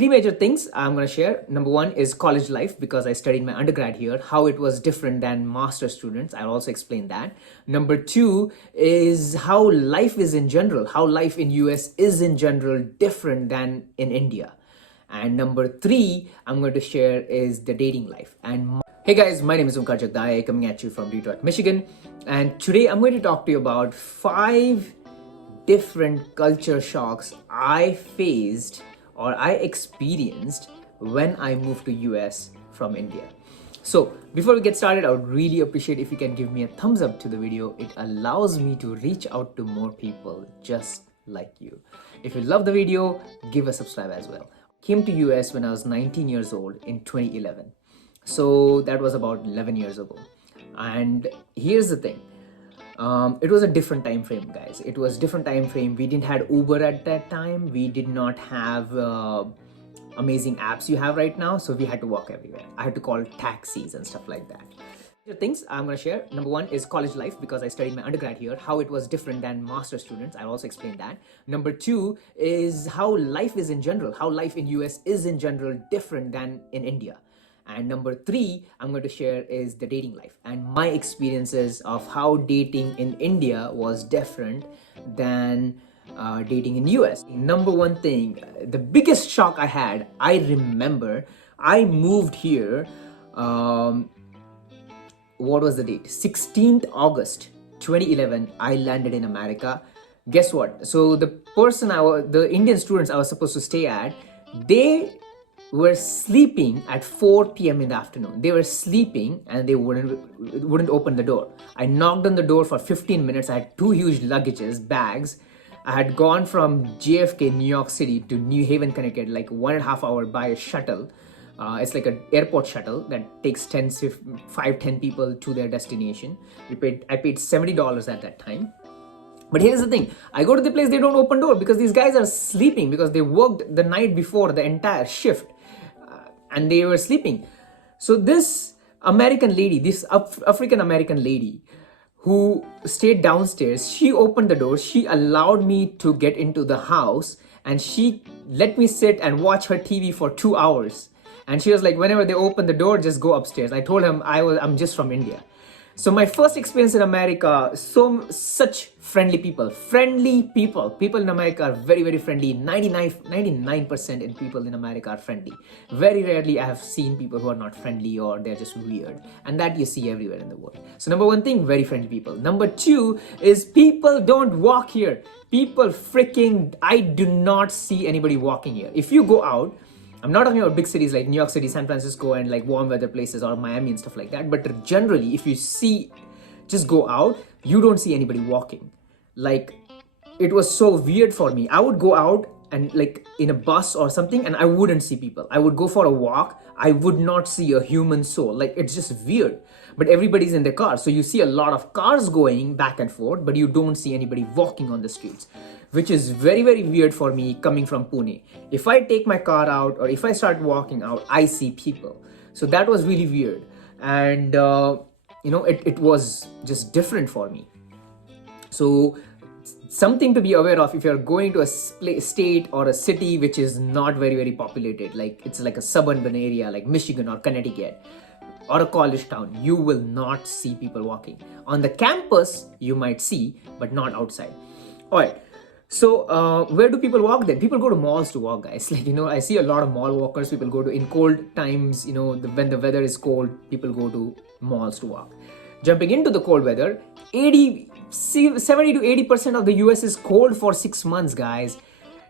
Three major things I'm going to share. Number one is college life, because I studied my undergrad here, how it was different than master students. I'll also explain that. Number two is how life is in general, how life in US is in general different than in India. And number three I'm going to share is the dating life. Hey guys, my name is Omkar Jagdale, coming at you from Detroit, Michigan. And today I'm going to talk to you about 5 different culture shocks I faced or I experienced when I moved to US from India. So before we get started, I would really appreciate if you can give me a thumbs up to the video. It allows me to reach out to more people just like you. If you love the video, give a subscribe as well. Came to US when I was 19 years old in 2011. So that was about 11 years ago. And here's the thing. It was a different time frame, guys. It was different time frame. We didn't have Uber at that time. We did not have amazing apps you have right now. So we had to walk everywhere. I had to call taxis and stuff like that. The things I'm going to share. Number one is college life, because I studied my undergrad here, how it was different than master students. I'll also explain that. Number two is how life is in general, how life in US is in general different than in India. And number three I'm going to share is the dating life and my experiences of how dating in India was different than dating in US. Number one thing, the biggest shock I had, I remember I moved here, what was the date? 16th August 2011, I landed in America. Guess what? So the Indian students I was supposed to stay at, they were sleeping at 4 p.m. in the afternoon. They were sleeping and they wouldn't open the door. I knocked on the door for 15 minutes. I had 2 huge luggages, bags. I had gone from JFK, New York City to New Haven, Connecticut, like 1.5 hour by a shuttle. It's like an airport shuttle that takes 10 people to their destination. I paid $70 at that time. But here's the thing, I go to the place, they don't open door because these guys are sleeping, because they worked the night before the entire shift and they were sleeping. So this American lady, this African American lady who stayed downstairs, she opened the door, she allowed me to get into the house and she let me sit and watch her TV for 2 hours. And she was like, whenever they open the door, just go upstairs. I told him I'm just from India. So my first experience in America, such friendly people in America are very, very friendly. 99% in people in America are friendly. Very rarely I have seen people who are not friendly or they're just weird. And that you see everywhere in the world. So number one thing, very friendly people. Number two is people don't walk here. I do not see anybody walking here. If you go out, I'm not talking about big cities like New York City, San Francisco, and like warm weather places or Miami and stuff like that. But generally, if you just go out, you don't see anybody walking. Like, it was so weird for me. I would go out and like in a bus or something and I wouldn't see people. I would go for a walk. I would not see a human soul. Like, it's just weird. But everybody's in the car. So you see a lot of cars going back and forth, but you don't see anybody walking on the streets, which is very, very weird for me coming from Pune. If I take my car out or if I start walking out, I see people. So that was really weird. And, it was just different for me. So something to be aware of if you're going to a state or a city which is not very, very populated, like it's like a suburban area like Michigan or Connecticut or a college town, you will not see people walking. On the campus, you might see, but not outside. All right. So where do people walk then? People go to malls to walk, guys. Like, I see a lot of mall walkers. People go to, in cold times, when the weather is cold, people go to malls to walk. Jumping into the cold weather, 70 to 80% of the US is cold for 6 months, guys.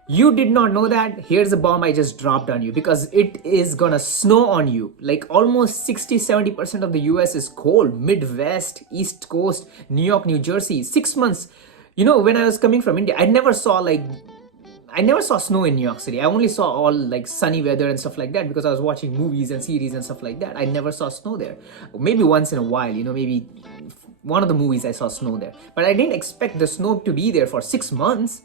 You did not know that? Here's a bomb I just dropped on you, because it is gonna snow on you. Like almost 60-70% of the US is cold. Midwest, East Coast, New York, New Jersey, 6 months. When I was coming from India, I never saw snow in New York City. I only saw all like sunny weather and stuff like that because I was watching movies and series and stuff like that. I never saw snow there. Maybe once in a while, maybe one of the movies I saw snow there. But I didn't expect the snow to be there for 6 months.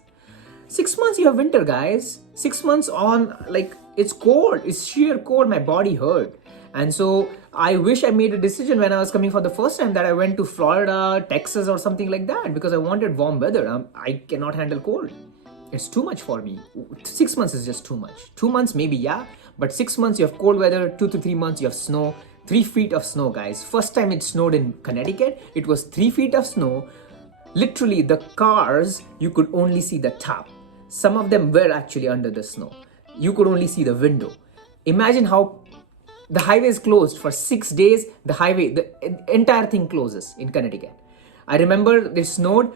6 months you have winter, guys. 6 months on, like, it's cold. It's sheer cold. My body hurt. And so I wish I made a decision when I was coming for the first time that I went to Florida, Texas or something like that, because I wanted warm weather. I cannot handle cold. It's too much for me. 6 months is just too much. 2 months maybe, yeah, but 6 months you have cold weather. 2 to 3 months you have snow. 3 feet of snow, guys. First time it snowed in Connecticut, it was 3 feet of snow. Literally, the cars, you could only see the top. Some of them were actually under the snow. You could only see the window. Imagine how the highway is closed for 6 days. The entire thing closes in Connecticut. I remember it snowed.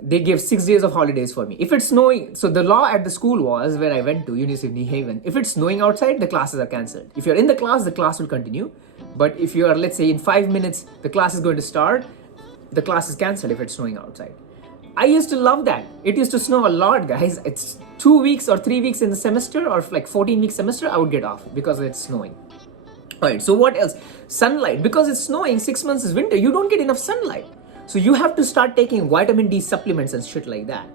They gave 6 days of holidays for me. If it's snowing, so the law at the school was where I went to, University of New Haven. If it's snowing outside, the classes are cancelled. If you're in the class will continue. But if you are, let's say, in 5 minutes, the class is going to start, the class is cancelled if it's snowing outside. I used to love that. It used to snow a lot, guys. It's 2 weeks or 3 weeks in the semester, or like 14-week semester, I would get off because it's snowing. All right, so what else? Sunlight. Because it's snowing, 6 months is winter, you don't get enough sunlight. So you have to start taking vitamin D supplements and shit like that.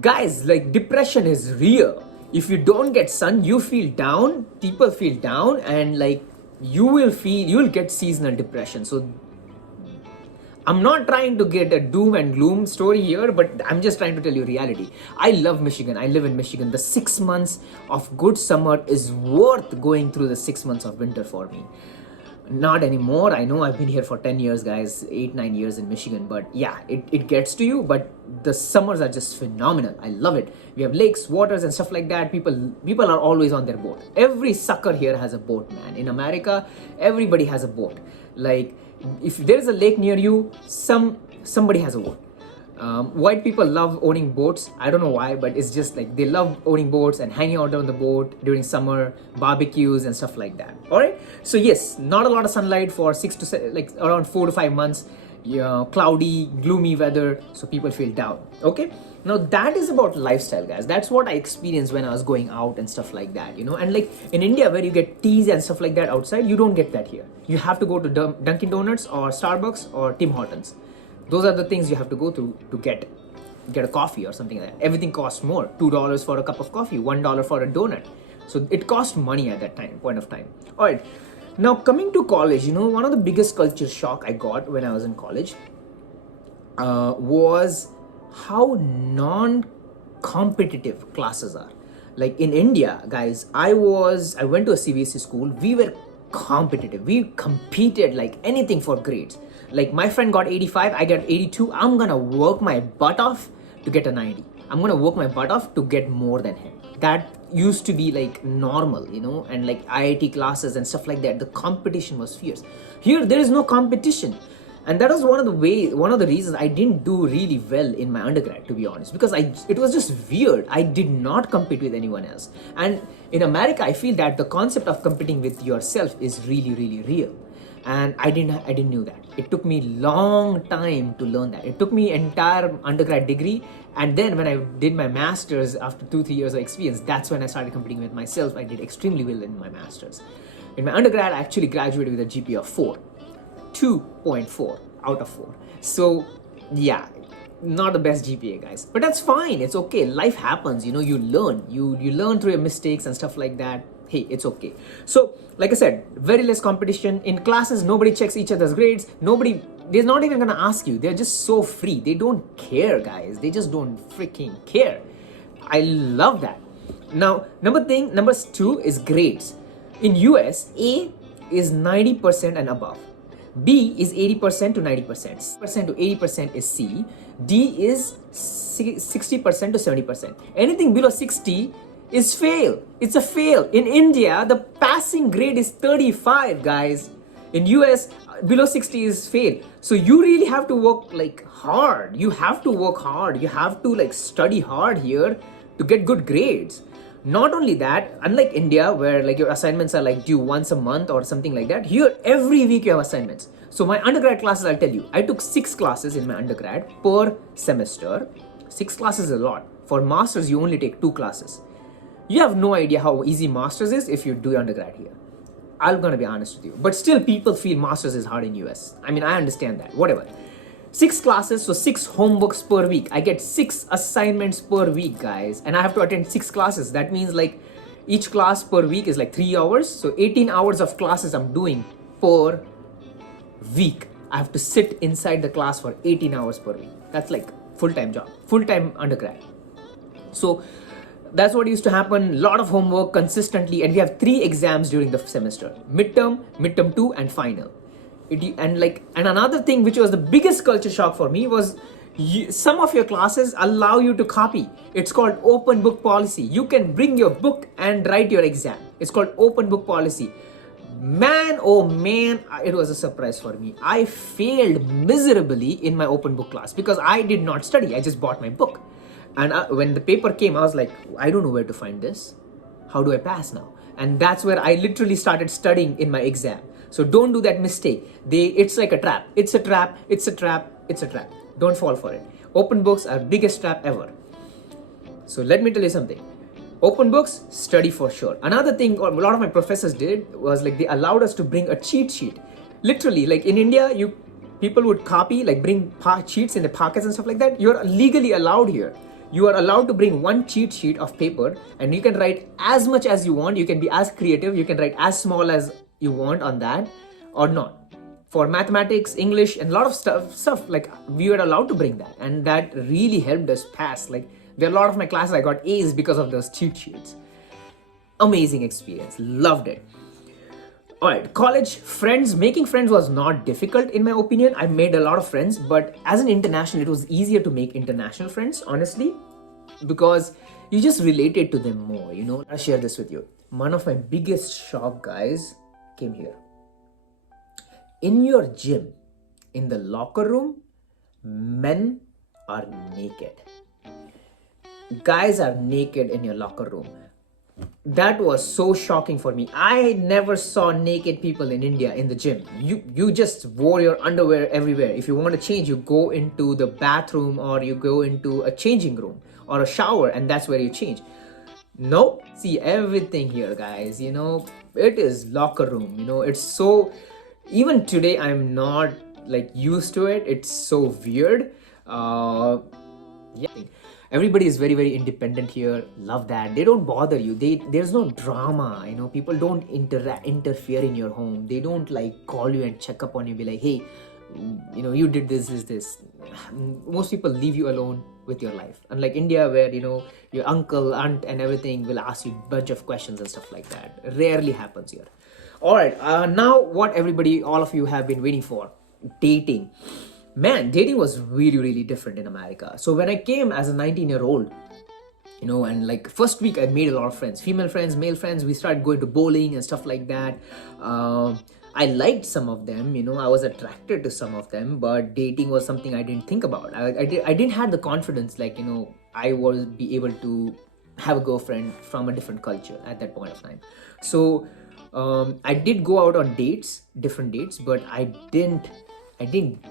Guys, like, depression is real. If you don't get sun, you feel down, people feel down, and like you'll get seasonal depression. So I'm not trying to get a doom and gloom story here, but I'm just trying to tell you reality. I love Michigan. I live in Michigan. The 6 months of good summer is worth going through the 6 months of winter for me. Not anymore. I know I've been here for 10 years, guys, 8-9 years in Michigan, but yeah, it gets to you. But the summers are just phenomenal. I love it. We have lakes, waters, and stuff like that. People are always on their boat. Every sucker here has a boat, man. In America, everybody has a boat. Like, if there's a lake near you, somebody has a boat. White people love owning boats. I don't know why, but it's just like they love owning boats and hanging out on the boat during summer, barbecues and stuff like that. All right. So yes, not a lot of sunlight for around 4 to 5 months. Cloudy, gloomy weather, so people feel down. Okay. Now that is about lifestyle, guys. That's what I experienced when I was going out and stuff like that, And like in India, where you get teas and stuff like that outside, you don't get that here. You have to go to Dunkin' Donuts or Starbucks or Tim Hortons. Those are the things you have to go through to get a coffee or something like that. Everything costs more. $2 for a cup of coffee, $1 for a donut. So it cost money at that point of time. All right. Now coming to college, one of the biggest culture shock I got when I was in college was how non-competitive classes are. Like in India, guys, I went to a CBSE school. We were competitive. We competed like anything for grades. Like my friend got 85, I got 82. I'm gonna work my butt off to get a 90. I'm gonna work my butt off to get more than him. That used to be like normal, and like IIT classes and stuff like that. The competition was fierce. Here, there is no competition. And that was one of the reasons I didn't do really well in my undergrad, to be honest, because it was just weird. I did not compete with anyone else. And in America, I feel that the concept of competing with yourself is really, really real. And I didn't know that. It took me long time to learn that. It took me entire undergrad degree, and then when I did my master's after 2-3 years of experience, that's when I started competing with myself. I did extremely well in my master's. In my undergrad, I actually graduated with a GPA of 2.4 out of 4. So yeah, not the best GPA, guys, but that's fine. It's okay. Life happens. You learn. You learn through your mistakes and stuff like that. Hey, it's okay. So like I said, very less competition in classes. Nobody checks each other's grades. They're not even gonna ask you. They're just so free. They don't care, guys. They just don't freaking care. I love that. Now, number 2 is grades. In US, A is 90% and above. B is 80% to 90%. Percent to 80% is C. D is 60% to 70%. Anything below 60 is fail. It's a fail. In India, the passing grade is 35, guys. In US, below 60 is fail. So you really have to work like hard. You have to work hard. You have to like study hard here to get good grades. Not only that, unlike India, where like your assignments are like due once a month or something like that, here every week you have assignments. So my undergrad classes, I'll tell you, I took 6 classes in my undergrad per semester. 6 classes is a lot. For masters, you only take 2 classes. You have no idea how easy masters is if you do undergrad here. I'm gonna be honest with you. But still, people feel masters is hard in US. I mean, I understand that. Whatever. 6 classes, so 6 homeworks per week. I get 6 assignments per week, guys. And I have to attend 6 classes. That means like each class per week is like 3 hours. So 18 hours of classes I'm doing per week. I have to sit inside the class for 18 hours per week. That's like full-time job, full-time undergrad. So that's what used to happen. A lot of homework consistently, and we have 3 exams during the semester: midterm 2, and final. And another thing which was the biggest culture shock for me was some of your classes allow you to copy. It's called open book policy. You can bring your book and write your exam. It's called open book policy. Man, oh man, it was a surprise for me. I failed miserably in my open book class because I did not study. I just bought my book. And when the paper came, I was like, I don't know where to find this. How do I pass now? And that's where I literally started studying in my exam. So don't do that mistake. It's like a trap. It's a trap. It's a trap. It's a trap. Don't fall for it. Open books are biggest trap ever. So let me tell you something. Open books, study for sure. Another thing a lot of my professors did was like they allowed us to bring a cheat sheet. Literally, like in India, people would copy, like bring cheats in the pockets and stuff like that. You're legally allowed here. You are allowed to bring one cheat sheet of paper and you can write as much as you want. You can be as creative. You can write as small as you want on that or not. For mathematics, English, and a lot of stuff like we were allowed to bring that. And that really helped us pass. Like there are a lot of my classes I got A's because of those cheat sheets. Amazing experience. Loved it. All right, college friends. Making friends was not difficult in my opinion. I made a lot of friends, but as an international, it was easier to make international friends, honestly, because you just related to them more, you know. I'll share this with you. One of my biggest shock, guys, came here. In your gym, in the locker room, men are naked. Guys are naked in your locker room. That was so shocking for me. I never saw naked people in India in the gym. You just wore your underwear everywhere. If you want to change, you go into the bathroom or you go into a changing room or a shower, and that's where you change. Nope. See, everything here, guys, you know, it is locker room. You know, it's so, even today I'm not like used to it. It's so weird. Yeah. Everybody is very, very independent here. Love that. They don't bother you. There's no drama. You know, people don't interfere in your home. They don't like call you and check up on you, be like, hey, you know, you did this. Most people leave you alone with your life. Unlike India, where, you know, your uncle, aunt, and everything will ask you a bunch of questions and stuff like that. Rarely happens here. All right. Now, what all of you have been waiting for: dating. Man, dating was really, really different in America. So when I came as a 19-year-old, you know, and like first week I made a lot of friends, female friends, male friends. We started going to bowling and stuff like that. I liked some of them, you know, I was attracted to some of them, but dating was something I didn't think about. I didn't have the confidence, like, you know, I will be able to have a girlfriend from a different culture at that point of time. So I did go out on different dates, but I didn't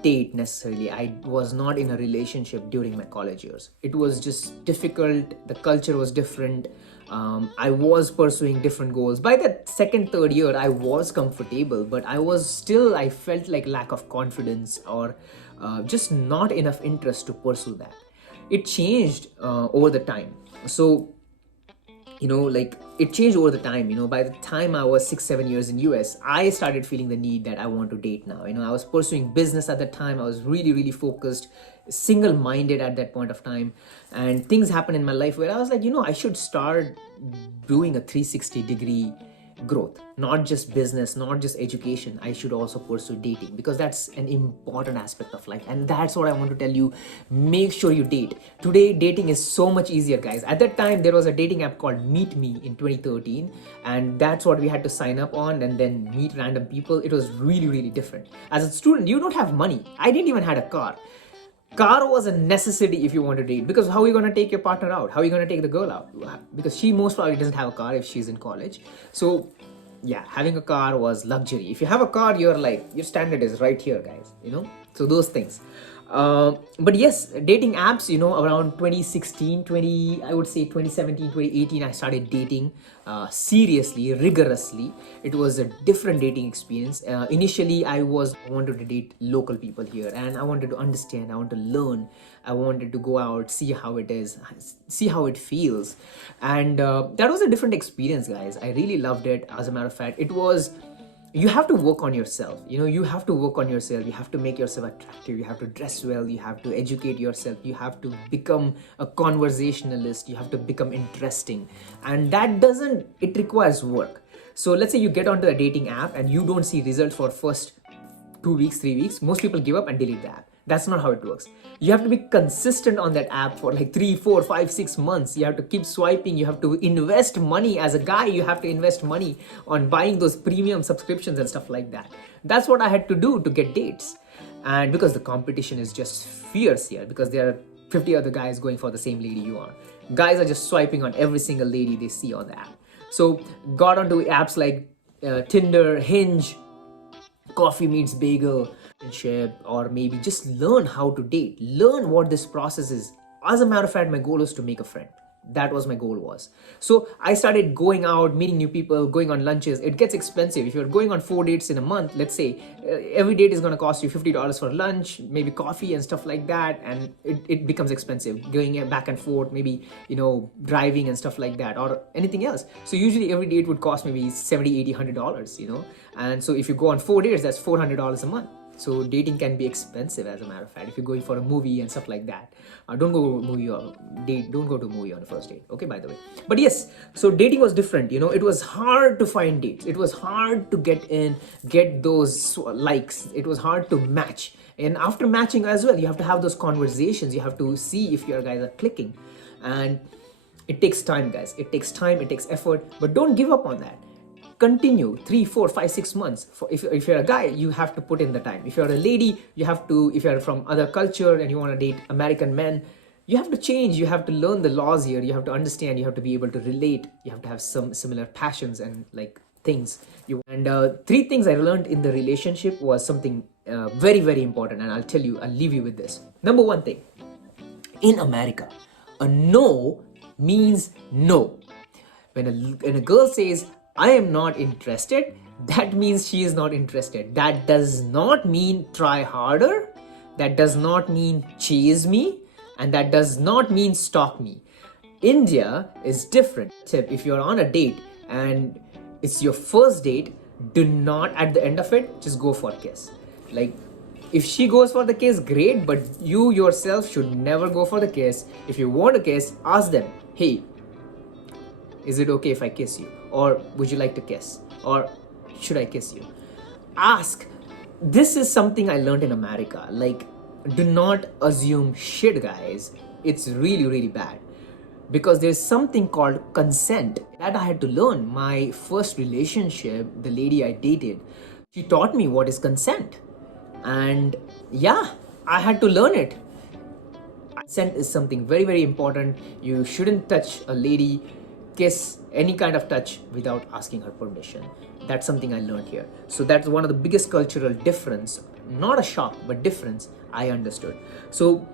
date necessarily. I was not in a relationship during my college years. It was just difficult. The culture was different. I was pursuing different goals. By the second, third year, I was comfortable, but I felt like lack of confidence or just not enough interest to pursue that. It changed over the time. So, you know, like it changed over the time. You know, by the time I was 6-7 years in US, I started feeling the need that I want to date now. You know, I was pursuing business at that time. I was really, really focused, single-minded at that point of time. And things happened in my life where I was like, you know, I should start doing a 360-degree growth, not just business, not just education. I should also pursue dating because that's an important aspect of life. And that's what I want to tell you. Make sure you date. Today, dating is so much easier, guys. At that time, there was a dating app called Meet Me in 2013. And that's what we had to sign up on and then meet random people. It was really, really different. As a student, you don't have money. I didn't even have a car. Car was a necessity if you want to date, because how are you going to take your partner out? How are you going to take the girl out? Because she most probably doesn't have a car if she's in college. So yeah, having a car was luxury. If you have a car, your standard is right here, guys, you know. So those things. But yes, dating apps, you know, around 2016, I would say 2017, 2018, I started dating seriously, rigorously. It was a different dating experience. Initially, I wanted to date local people here, and I wanted to understand, I wanted to learn, I wanted to go out, see how it is, see how it feels. And that was a different experience, guys. I really loved it. As a matter of fact, it was you have to work on yourself. You have to work on yourself. You have to make yourself attractive. You have to dress well. You have to educate yourself. You have to become a conversationalist. You have to become interesting. And it requires work. So let's say you get onto a dating app and you don't see results for first 2 weeks, 3 weeks. Most people give up and delete the app. That's not how it works. You have to be consistent on that app for like 3, 4, 5, 6 months. You have to keep swiping. You have to invest money. As a guy, you have to invest money on buying those premium subscriptions and stuff like that. That's what I had to do to get dates. And because the competition is just fierce here, because there are 50 other guys going for the same lady you are. Guys are just swiping on every single lady they see on the app. So got onto apps like Tinder, Hinge, Coffee Meets Bagel, or maybe just learn how to date, learn what this process is. As a matter of fact, my goal was to make a friend. That was my goal. So I started going out, meeting new people, going on lunches. It gets expensive. If you're going on 4 dates in a month, let's say every date is going to cost you $50 for lunch, maybe coffee and stuff like that, and it becomes expensive going back and forth, maybe driving and stuff like that, or anything else. So usually every date would cost maybe $70, $80, $100, and so if you go on 4 dates, that's $400 a month. So dating can be expensive, as a matter of fact. If you're going for a movie and stuff like that, don't go to a movie on a first date. Okay, by the way. But yes, so dating was different. It was hard to find dates. It was hard to get those likes. It was hard to match. And after matching as well, you have to have those conversations. You have to see if your guys are clicking. And it takes time, guys. It takes time. It takes effort. But don't give up on that. Continue 3, 4, 5, 6 months. If you're a guy, you have to put in the time. If you're a lady, you have to. If you're from other culture and you want to date American men, you have to change. You have to learn the laws here. You have to understand. You have to be able to relate. You have to have some similar passions and like things. 3 things I learned in the relationship was something very, very important. And I'll leave you with this. Number 1 thing. In America, a no means no. When a girl says, I am not interested, that means she is not interested. That does not mean try harder. That does not mean chase me. And that does not mean stalk me. India is different. Tip, if you're on a date and it's your first date, do not at the end of it, just go for a kiss. Like, if she goes for the kiss, great, but you yourself should never go for the kiss. If you want a kiss, ask them, hey, is it okay if I kiss you? Or would you like to kiss? Or should I kiss you? Ask. This is something I learned in America. Like, do not assume shit, guys. It's really, really bad. Because there's something called consent that I had to learn. My first relationship, the lady I dated, she taught me what is consent. And yeah, I had to learn it. Consent is something very, very important. You shouldn't touch a lady, kiss, any kind of touch without asking her permission. That's something I learned here. So that's one of the biggest cultural difference, not a shock, but difference I understood. So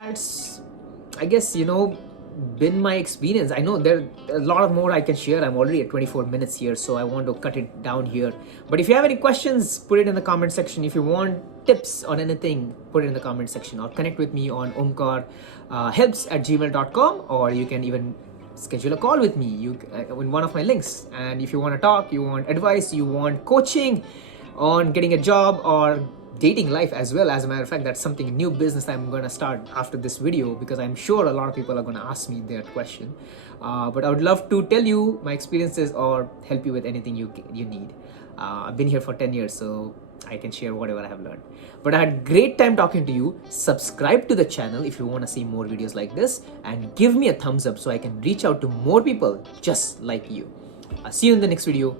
that's, I guess, been my experience. I know there are a lot of more I can share. I'm already at 24 minutes here, so I want to cut it down here. But if you have any questions, put it in the comment section. If you want tips on anything, put it in the comment section, or connect with me on omkarhelps@gmail.com, or you can even schedule a call with me in one of my links. And if you want to talk, you want advice, you want coaching on getting a job or dating life as well. As a matter of fact, that's something, new business I'm going to start after this video, because I'm sure a lot of people are going to ask me their question. But I would love to tell you my experiences or help you with anything you need. I've been here for 10 years, so I can share whatever I have learned. But I had great time talking to you. Subscribe to the channel if you want to see more videos like this, and give me a thumbs up so I can reach out to more people just like you. I'll see you in the next video.